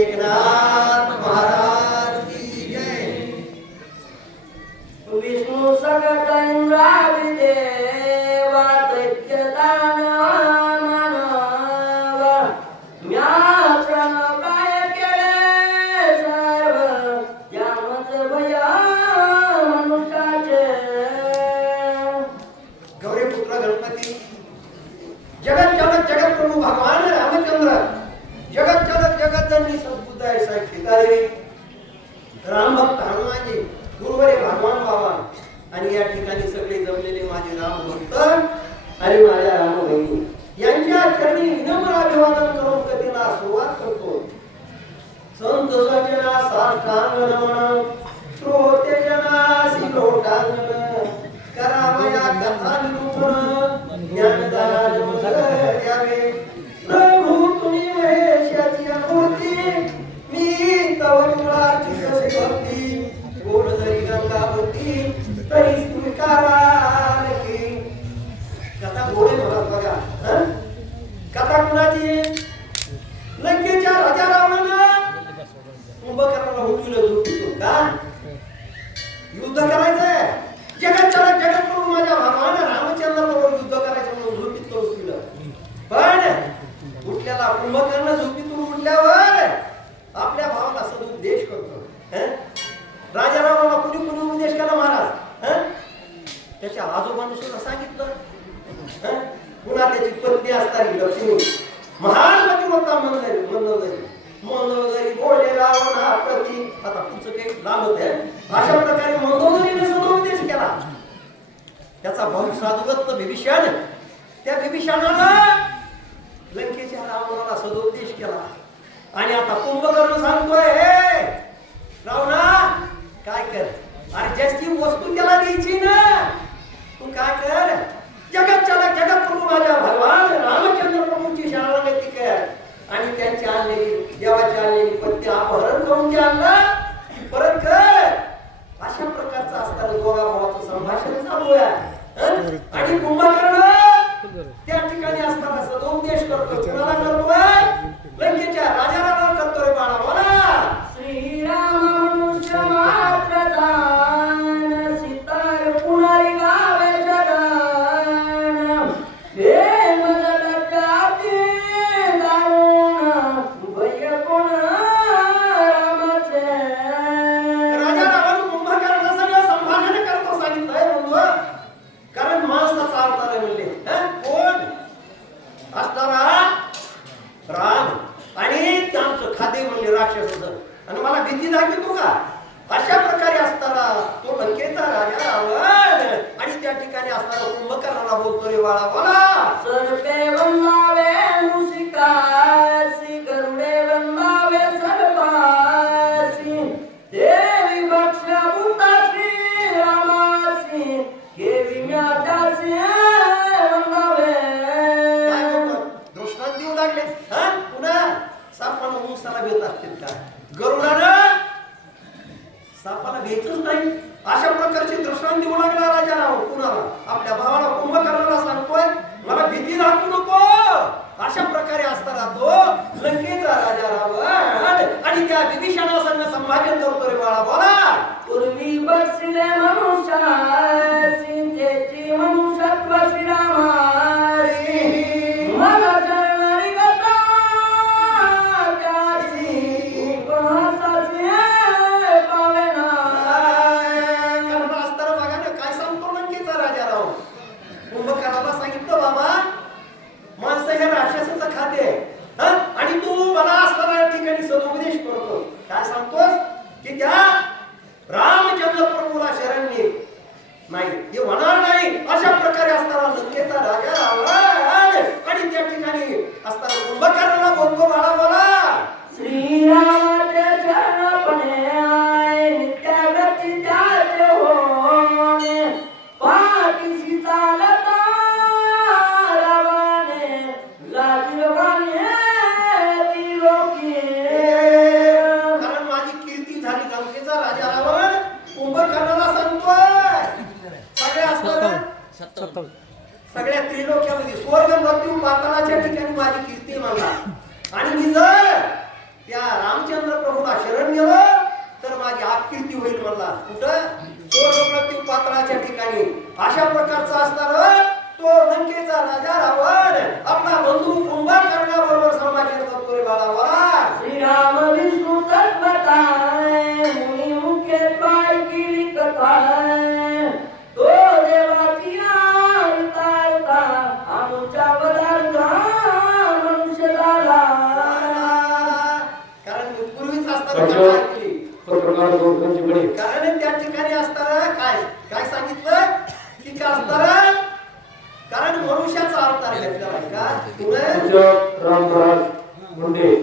एकनाथ महाराज की जय. विष्णू सकट इंद्रादिदेवा दैत्य दानव मानव म्याचन काय केले सर्व त्यामच भया मनुष्याचे. गौरीपुत्र गणपती जगत चालक जगत प्रभू भगवान रामचंद्र जगत चालक जगत जननी सद्बुद्ध ऐसा ठिकाणी राम भक्त हनुमानजी गुरुवरे भगवान बाबा आणि या ठिकाणी सगळे जमलेले माझे राम भक्त आणि माझ्या राम बहिणी यांच्या चरणी विनम्र अभिवादन करून कथेला सुरुवात करतो. संत सजना साष्टांग नमन श्रोते जनासी लोटांगण करावया कथा निरूपण ज्ञानदान द्यावे. प्रभू तुम्ही महेशाची मूर्ती मी तव मुळाची कसे भक्ती गोड जरी गंगावती तरी स्वीकाराल की. कथा गोडे म्हणत बघा. कथा कुणाची? लंकेच्या राजा रावणानं कुंभकर्णाला हुकलं झोपतो का युद्ध करायचंय. जगत चालक जगत प्रभू माझ्या भगवान रामचंद्र बरोबर युद्ध करायचं म्हणून झोपीत उठलं. पण उठल्याला कुंभकर्ण झोपीतून उठल्यावर आपल्या भावाला सदुपदेश करतो. राजा रामाला कुणी कुणी उपदेश केला महाराज. त्याच्या आजोबांनी सुद्धा सांगितलं. पुन्हा त्याची पत्नी असणारी लक्ष्मी महान पतिव्रता मंदोदरी बोलले रावण हा प्रती. आता पुढचं काही लांब होत आहे. अशा प्रकारे मंदोदरीने सदुपदेश केला. त्याचा भाऊ साधुदत्त बिभीषण त्या बिभीषणानं लंकेच्या रावणाला सदुपदेश केला. आणि आता कुंभकर्ण सांगतोय हे रावणा काय कर. अरे ज्याची वस्तू त्याला द्यायची ना तू काय कर. जगत चालक जगत प्रभू माझ्या भगवान रामचंद्र प्रभूंची शरणागती कर आणि त्यांची आणलेली देवाची आणलेली पत्नी अपहरण करून आणलं परत कर. अशा प्रकारचं असताना दोघा भावाचं संभाषण चालू आहे. आणि कुंभकर्ण त्या ठिकाणी असताना सदुपदेश करतो. कुणाला करतोय? लंकेच्या राजाला करतो रे बाळा. बोला श्रीराम मनुष्य मात्र दान सीतार पुनारी गावे जगन हे मजल काती दारुण भय कोण रामाचे. राजा रावण कुंभकर्ण सगळं संभाषण करतो सांगितलंय म्हणून. कारण माणसाचा अवतार म्हणले कोण असणारा राम आणि त्यांचं खाते म्हणले राक्षसाचं. आणि मला भीती दाखवतो का? अशा प्रकारे असताना तो लंकेचा राजा रावण आणि त्या ठिकाणी असताना कुंभकर्णाला बोलतो रे बाळा. बोला सर्पे वंदावे मुसिकासी गरुडे वंदावे सर्पासी देवी भक्ष भूता श्री रामासी केवी म्याटासी वंदावे. दृष्टांत देऊ लागले. पुन्हा सापानं मुंगसाला भेट असतील का? गरुडानं सापाला भेटच नाही. अशा प्रकारचे दृष्टांत देऊ लागला राजा रावण. कुणाला? आपल्या भावाला कुंभकर्णाला सांगतोय मला भीती दाखवू नको. अशा प्रकारे असताना तो लंकेचा राजा रावण आणि त्या विभीषणासंग संभाषण करतो रे बाळा. बोला पूर्वी बसले मनुष्यासी त्याची मनुष्यत्व श्रीरामासी मला जळणारी गता त्यासी उपहासासी पावेना. कारण असताना बघा ना काय सांगतो लंकेचा राजा रावण. कुंभकर्णाला सांगितलं बाबा माणसं हे राक्षसाचं खाते आणि तू मला असताना ठिकाणी सदुपदेश करतो. काय सांगतोस की त्या रामचंद्र प्रभूला शरण घे. नाही हे होणार नाही. अशा प्रकारे असताना लंकेचा राजा रावण आणि त्या ठिकाणी असताना कुंभकर्णाला बोलतो बाळा. बोला श्रीरामाचे चरणपणे आय नित्यागती त्याचे होणे पाठीशी चालता रावणे लागील वाणे ती लोकी. कारण माझी कीर्ती झाली. लंकेचा राजा रावण कुंभकर्णाला सांगतोय सगळ्या असताना सगळ्या त्रिलोक्यामध्ये स्वर्ग मृत्यू पाताळाच्या ठिकाणी माझी कीर्ती मानला. आणि मी जर त्या रामचंद्र महाराजांची कथा ऐकली. पत्रकार गौतमजी बडे कारण त्या ठिकाणी असताना काय काय सांगितलं की काय असताना कारण मनुष्याचा अवतार घेतला आहे का तुम्ही रामराज मुंडे